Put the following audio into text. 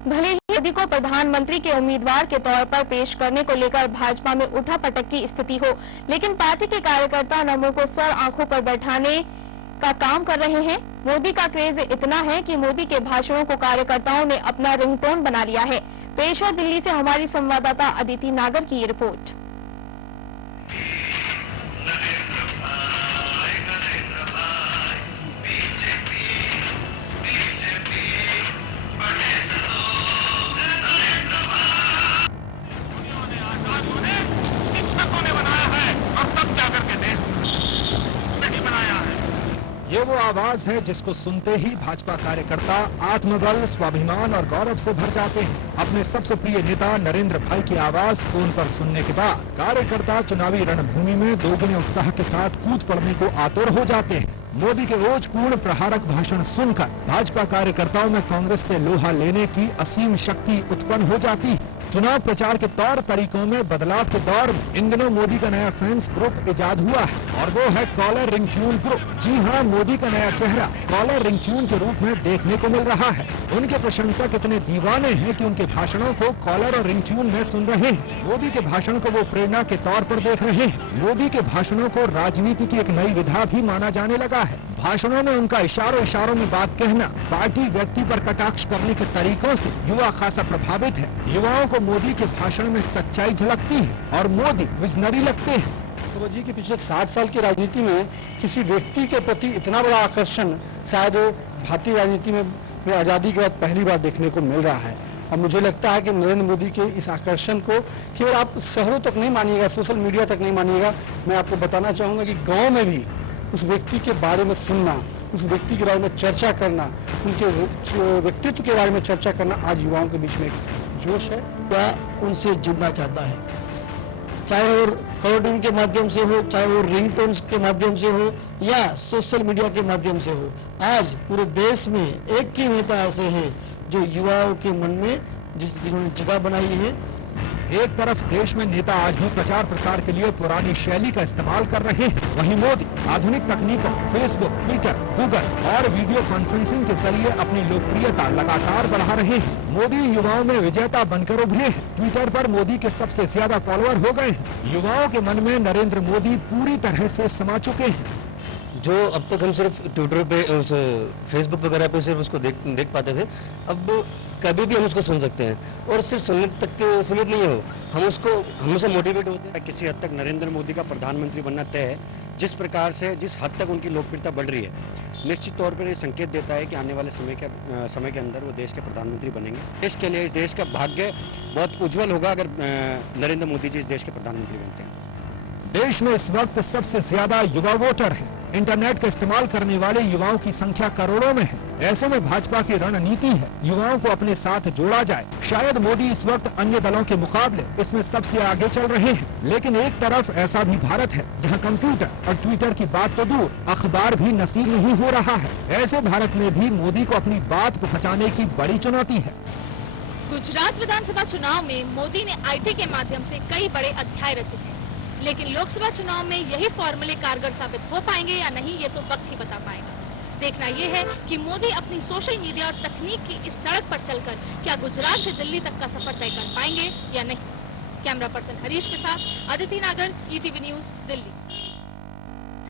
भले ही मोदी को प्रधानमंत्री के उम्मीदवार के तौर पर पेश करने को लेकर भाजपा में उठापटक की स्थिति हो, लेकिन पार्टी के कार्यकर्ता नमो को सर आंखों पर बैठाने का काम कर रहे हैं। मोदी का क्रेज इतना है कि मोदी के भाषणों को कार्यकर्ताओं ने अपना रिंगटोन बना लिया है। पेश है दिल्ली से हमारी संवाददाता अदिति नागर की ये रिपोर्ट। ये वो आवाज है जिसको सुनते ही भाजपा कार्यकर्ता आत्मबल, स्वाभिमान और गौरव से भर जाते हैं। अपने सबसे प्रिय नेता नरेंद्र भाई की आवाज फोन पर सुनने के बाद कार्यकर्ता चुनावी रणभूमि में दोगुने उत्साह के साथ कूद पड़ने को आतुर हो जाते हैं। मोदी के ओजपूर्ण प्रहारक भाषण सुनकर भाजपा कार्यकर्ताओं में कांग्रेस से लोहा लेने की असीम शक्ति उत्पन्न हो जाती है। चुनाव प्रचार के तौर तरीकों में बदलाव के दौर में इन दिनों मोदी का नया फैंस ग्रुप इजाद हुआ है और वो है कॉलर रिंग ट्यून ग्रुप। जी हाँ, मोदी का नया चेहरा कॉलर रिंग ट्यून के रूप में देखने को मिल रहा है। उनके प्रशंसक इतने दीवाने हैं कि उनके भाषणों को कॉलर और रिंग ट्यून में सुन रहे हैं। मोदी के भाषण को वो प्रेरणा के तौर पर देख रहे हैं। मोदी के भाषणों को राजनीति की एक नई विधा भी माना जाने लगा है। भाषणों में उनका इशारों में बात कहना, पार्टी व्यक्ति पर कटाक्ष करने के तरीकों से युवा खासा प्रभावित है। युवाओं को मोदी के भाषण में सच्चाई झलकती है और मोदी विजनरी लगते हैं। जी के पिछले 60 साल की राजनीति में किसी व्यक्ति के प्रति इतना बड़ा आकर्षण शायद भारतीय राजनीति में आजादी के बाद पहली बार देखने को मिल रहा है। और मुझे लगता है कि नरेंद्र मोदी के इस आकर्षण को केवल आप शहरों तक नहीं मानिएगा, सोशल मीडिया तक नहीं मानिएगा, मैं आपको बताना चाहूँगा कि गाँव में भी उस व्यक्ति के बारे में सुनना, उस व्यक्ति के बारे में चर्चा करना, उनके व्यक्तित्व के बारे में चर्चा करना आज युवाओं के बीच में एक जोश है। वह उनसे जुड़ना चाहता है, चाहे वो कॉलर के माध्यम से हो, चाहे वो रिंगटोन के माध्यम से हो या सोशल मीडिया के माध्यम से हो। आज पूरे देश में एक ही नेता ऐसे हैं जो युवाओं के मन में जिन्होंने जगह बनाई है। एक तरफ देश में नेता आज भी प्रचार प्रसार के लिए पुरानी शैली का इस्तेमाल कर रहे हैं, वहीं मोदी आधुनिक तकनीकों फेसबुक, ट्विटर, गूगल और वीडियो कॉन्फ्रेंसिंग के जरिए अपनी लोकप्रियता लगातार बढ़ा रहे हैं। मोदी युवाओं में विजेता बनकर उभरे हैं। ट्विटर पर मोदी के सबसे ज्यादा फॉलोअर हो गए हैं। युवाओं के मन में नरेंद्र मोदी पूरी तरह से समा चुके हैं। जो अब तक हम सिर्फ ट्विटर पे, फेसबुक वगैरह पे सिर्फ उसको देख पाते थे, अब कभी भी हम उसको सुन सकते हैं और सिर्फ सुनने तक के सीमित नहीं हो, हम उसको हमेशा मोटिवेट होते हैं। किसी हद तक नरेंद्र मोदी का प्रधानमंत्री बनना तय है। जिस प्रकार से जिस हद तक उनकी लोकप्रियता बढ़ रही है, निश्चित तौर पर ये संकेत देता है कि आने वाले समय के अंदर वो देश के प्रधानमंत्री बनेंगे। देश के लिए, इस देश का भाग्य बहुत उज्जवल होगा अगर नरेंद्र मोदी जी इस देश के प्रधानमंत्री बनते हैं। देश में इस वक्त सबसे ज्यादा युवा वोटर है। इंटरनेट का इस्तेमाल करने वाले युवाओं की संख्या करोड़ों में है। ऐसे में भाजपा की रणनीति है युवाओं को अपने साथ जोड़ा जाए। शायद मोदी इस वक्त अन्य दलों के मुकाबले इसमें सबसे आगे चल रहे हैं, लेकिन एक तरफ ऐसा भी भारत है जहां कंप्यूटर और ट्विटर की बात तो दूर, अखबार भी नसीब नहीं हो रहा है। ऐसे भारत में भी मोदी को अपनी बात पहुँचाने की बड़ी चुनौती है। गुजरात विधानसभा चुनाव में मोदी ने IT के माध्यम से कई बड़े अध्याय रचे हैं, लेकिन लोकसभा चुनाव में यही फॉर्मूले कारगर साबित हो पाएंगे या नहीं, ये तो वक्त ही बता पाएगा। देखना यह है कि मोदी अपनी सोशल मीडिया और तकनीक की इस सड़क पर चलकर क्या गुजरात से दिल्ली तक का सफर तय कर पाएंगे या नहीं। कैमरा पर्सन हरीश के साथ अदिति नागर, ETV न्यूज़, दिल्ली।